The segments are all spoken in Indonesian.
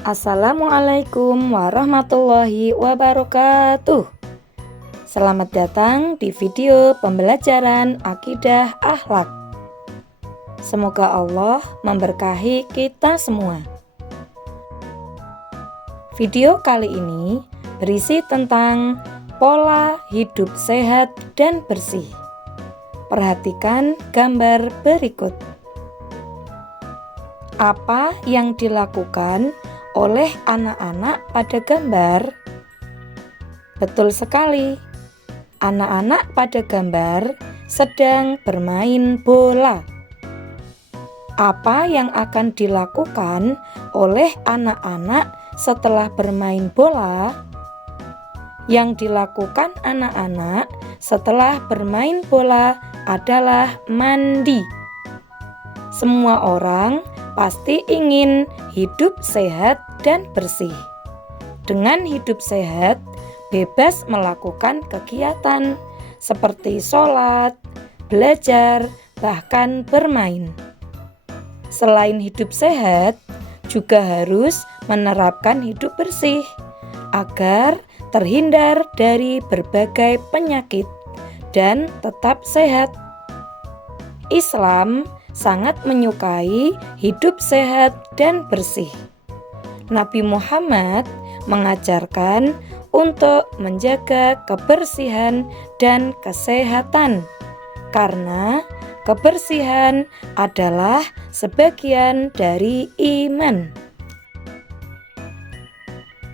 Assalamualaikum warahmatullahi wabarakatuh. Selamat datang di video pembelajaran akidah akhlak. Semoga Allah memberkahi kita semua. Video kali ini berisi tentang pola hidup sehat dan bersih. Perhatikan gambar berikut. Apa yang dilakukan oleh anak-anak pada gambar? Betul sekali, anak-anak pada gambar sedang bermain bola. Apa yang akan dilakukan oleh anak-anak setelah bermain bola? Yang dilakukan anak-anak setelah bermain bola adalah mandi. Semua orang pasti ingin hidup sehat dan bersih. Dengan hidup sehat, bebas melakukan kegiatan seperti sholat, belajar, bahkan bermain. Selain hidup sehat, juga harus menerapkan hidup bersih agar terhindar dari berbagai penyakit dan tetap sehat. Islam sangat menyukai hidup sehat dan bersih. Nabi Muhammad mengajarkan untuk menjaga kebersihan dan kesehatan, karena kebersihan adalah sebagian dari iman.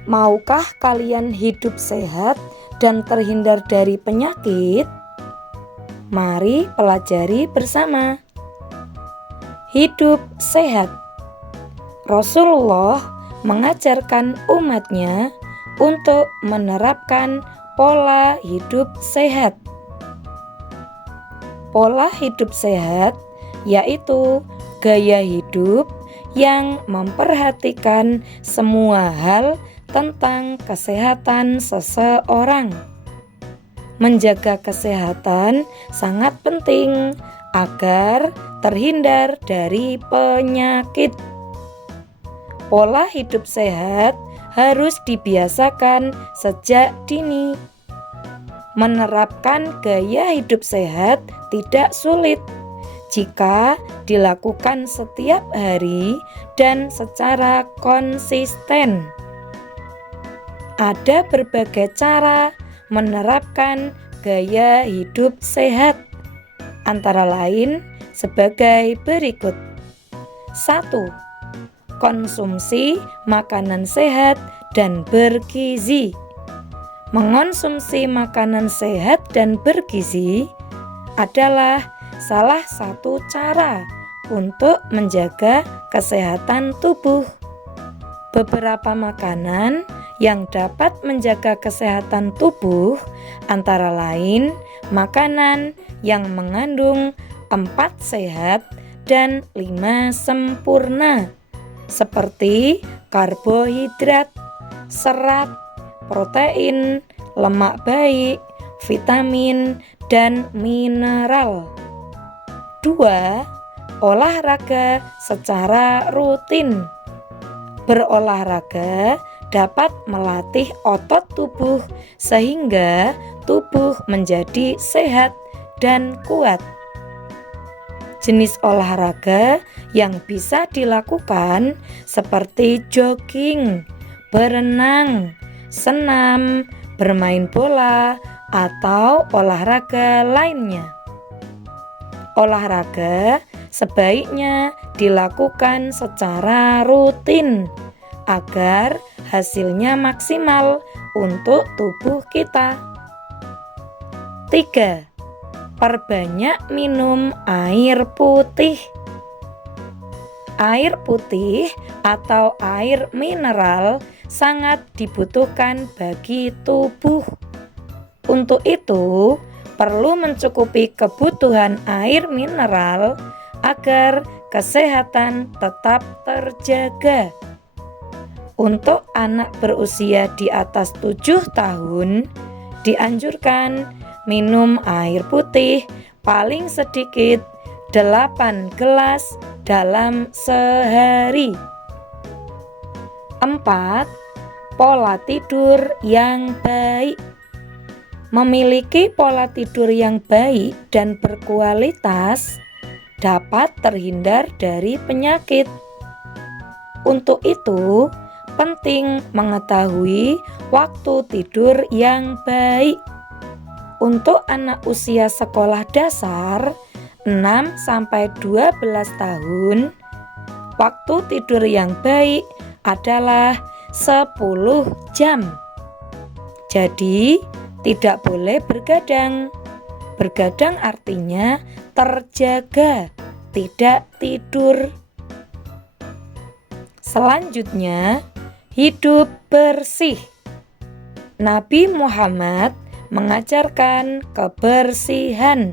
Maukah kalian hidup sehat dan terhindar dari penyakit? Mari pelajari bersama. Hidup sehat. Rasulullah mengajarkan umatnya untuk menerapkan pola hidup sehat. Pola hidup sehat yaitu gaya hidup yang memperhatikan semua hal tentang kesehatan seseorang. Menjaga kesehatan sangat penting agar terhindar dari penyakit. Pola hidup sehat harus dibiasakan sejak dini. Menerapkan gaya hidup sehat tidak sulit jika dilakukan setiap hari dan secara konsisten. Ada berbagai cara menerapkan gaya hidup sehat, antara lain sebagai berikut. 1. Konsumsi makanan sehat dan bergizi. Mengonsumsi makanan sehat dan bergizi adalah salah satu cara untuk menjaga kesehatan tubuh. Beberapa makanan yang dapat menjaga kesehatan tubuh antara lain makanan yang mengandung 4 sehat dan 5 sempurna, seperti karbohidrat, serat, protein, lemak baik, vitamin, dan mineral. 2. Olahraga secara rutin. Berolahraga dapat melatih otot tubuh sehingga tubuh menjadi sehat dan kuat. Jenis olahraga yang bisa dilakukan seperti jogging, berenang, senam, bermain bola, atau olahraga lainnya. Olahraga sebaiknya dilakukan secara rutin agar hasilnya maksimal untuk tubuh kita. 3. Perbanyak minum air putih. Air putih atau air mineral sangat dibutuhkan bagi tubuh. Untuk itu, perlu mencukupi kebutuhan air mineral agar kesehatan tetap terjaga. Untuk anak berusia di atas 7 tahun, dianjurkan minum air putih paling sedikit 8 gelas dalam sehari. 4. Pola tidur yang baik. Memiliki pola tidur yang baik dan berkualitas dapat terhindar dari penyakit. Untuk itu, penting mengetahui waktu tidur yang baik. Untuk anak usia sekolah dasar 6-12 tahun, waktu tidur yang baik adalah 10 jam. Jadi, tidak boleh bergadang. Bergadang artinya terjaga, tidak tidur. Selanjutnya, hidup bersih. Nabi Muhammad mengajarkan kebersihan.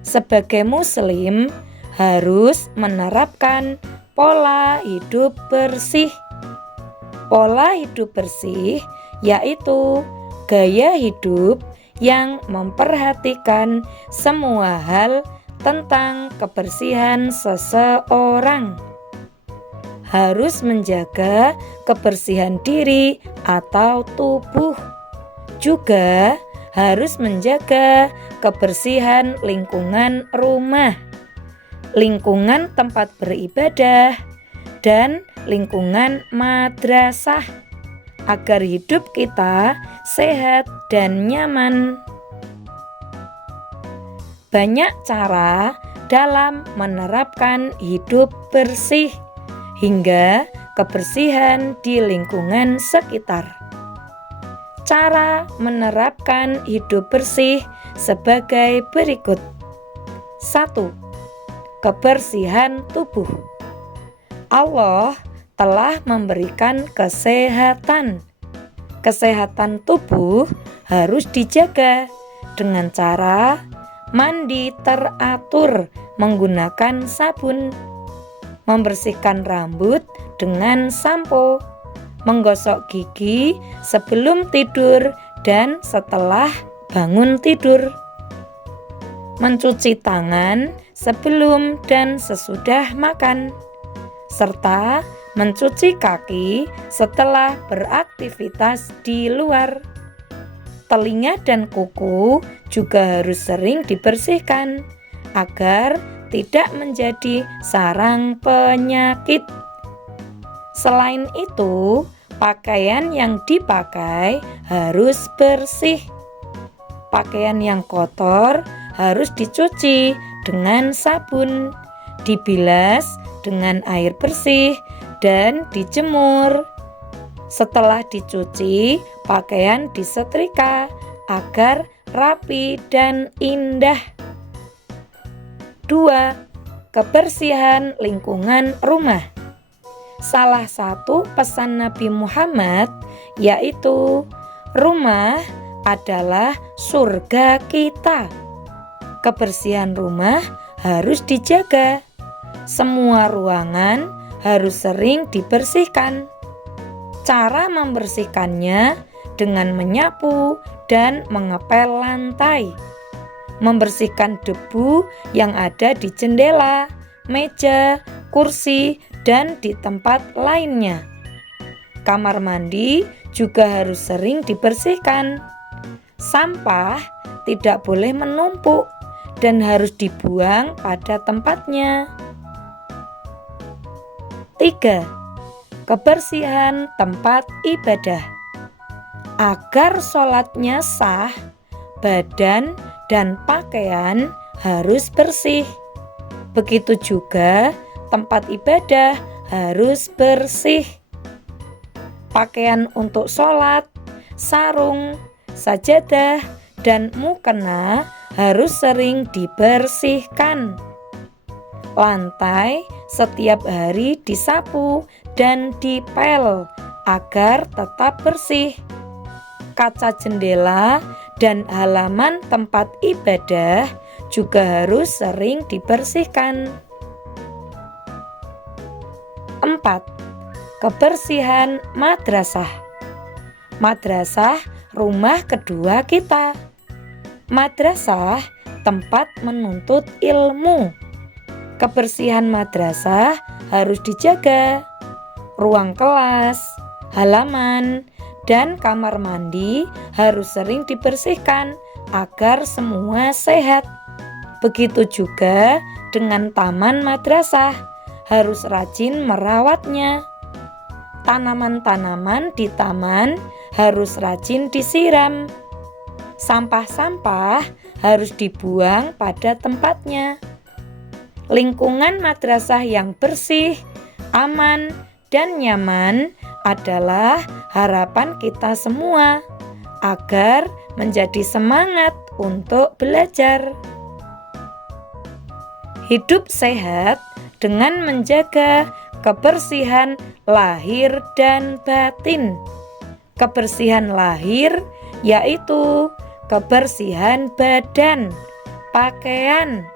Sebagai muslim, harus menerapkan pola hidup bersih. Pola hidup bersih yaitu gaya hidup yang memperhatikan semua hal tentang kebersihan seseorang. Harus menjaga kebersihan diri atau tubuh. Juga harus menjaga kebersihan lingkungan rumah, lingkungan tempat beribadah, dan lingkungan madrasah, agar hidup kita sehat dan nyaman. Banyak cara dalam menerapkan hidup bersih hingga kebersihan di lingkungan sekitar. Cara menerapkan hidup bersih sebagai berikut. 1. Kebersihan tubuh. Allah telah memberikan kesehatan. Kesehatan tubuh harus dijaga dengan cara mandi teratur menggunakan sabun, membersihkan rambut dengan sampo, menggosok gigi sebelum tidur dan setelah bangun tidur, mencuci tangan sebelum dan sesudah makan, serta mencuci kaki setelah beraktivitas di luar. Telinga dan kuku juga harus sering dibersihkan agar tidak menjadi sarang penyakit. Selain itu, pakaian yang dipakai harus bersih. Pakaian yang kotor harus dicuci dengan sabun, dibilas dengan air bersih, dan dijemur. Setelah dicuci, pakaian disetrika agar rapi dan indah. 2. Kebersihan lingkungan rumah. Salah satu pesan Nabi Muhammad yaitu rumah adalah surga kita. Kebersihan rumah harus dijaga. Semua ruangan harus sering dibersihkan. Cara membersihkannya dengan menyapu dan mengepel lantai, membersihkan debu yang ada di jendela, meja, kursi, dan di tempat lainnya. Kamar mandi juga harus sering dibersihkan. Sampah tidak boleh menumpuk dan harus dibuang pada tempatnya. 3. Kebersihan tempat ibadah. Agar sholatnya sah, badan dan pakaian harus bersih. Begitu juga tempat ibadah harus bersih. Pakaian untuk sholat, sarung, sajadah, dan mukena harus sering dibersihkan. Lantai setiap hari disapu dan dipel agar tetap bersih. Kaca jendela dan halaman tempat ibadah juga harus sering dibersihkan. 4. Kebersihan madrasah. Madrasah rumah kedua kita. Madrasah tempat menuntut ilmu. Kebersihan madrasah harus dijaga. ruang kelas, halaman, dan kamar mandi harus sering dibersihkan agar semua sehat. Begitu juga dengan taman madrasah, harus rajin merawatnya. Tanaman-tanaman di taman harus rajin disiram. Sampah-sampah harus dibuang pada tempatnya. Lingkungan madrasah yang bersih, aman, dan nyaman adalah harapan kita semua agar menjadi semangat untuk belajar. Hidup sehat dengan menjaga kebersihan lahir dan batin. Kebersihan lahir yaitu kebersihan badan, pakaian,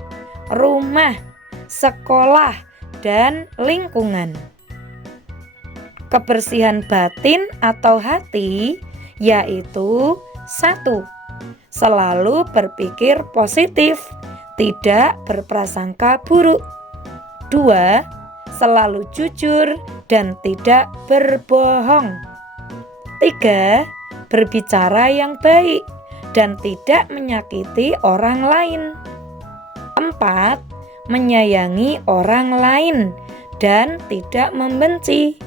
rumah, sekolah, dan lingkungan. Kebersihan batin atau hati yaitu 1. Selalu berpikir positif, tidak berprasangka buruk. 2. Selalu jujur dan tidak berbohong. 3. Berbicara yang baik dan tidak menyakiti orang lain. 4. Menyayangi orang lain dan tidak membenci.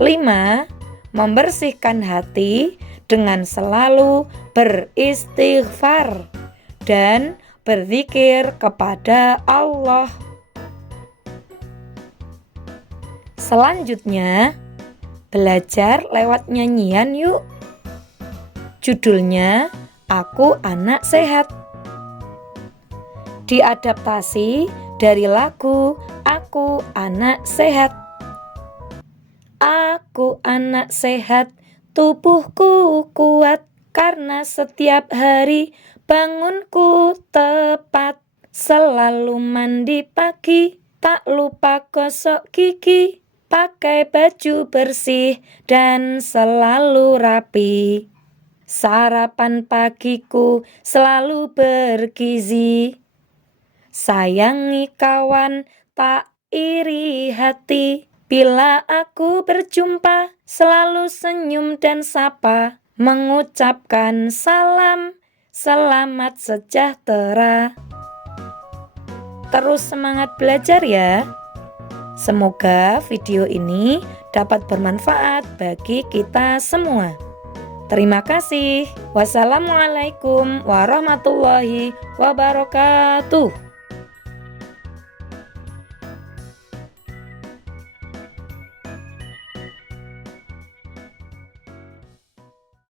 5. Membersihkan hati dengan selalu beristighfar dan berzikir kepada Allah. Selanjutnya, belajar lewat nyanyian yuk. Judulnya Aku Anak Sehat. Diadaptasi dari lagu Aku Anak Sehat. Aku anak sehat, tubuhku kuat, karena setiap hari bangunku tepat. Selalu mandi pagi, tak lupa gosok gigi, pakai baju bersih dan selalu rapi. Sarapan pagiku selalu bergizi. Sayangi kawan, tak iri hati. Bila aku berjumpa, selalu senyum dan sapa, mengucapkan salam, selamat sejahtera. Terus semangat belajar ya. Semoga video ini dapat bermanfaat bagi kita semua. Terima kasih. Wassalamualaikum warahmatullahi wabarakatuh.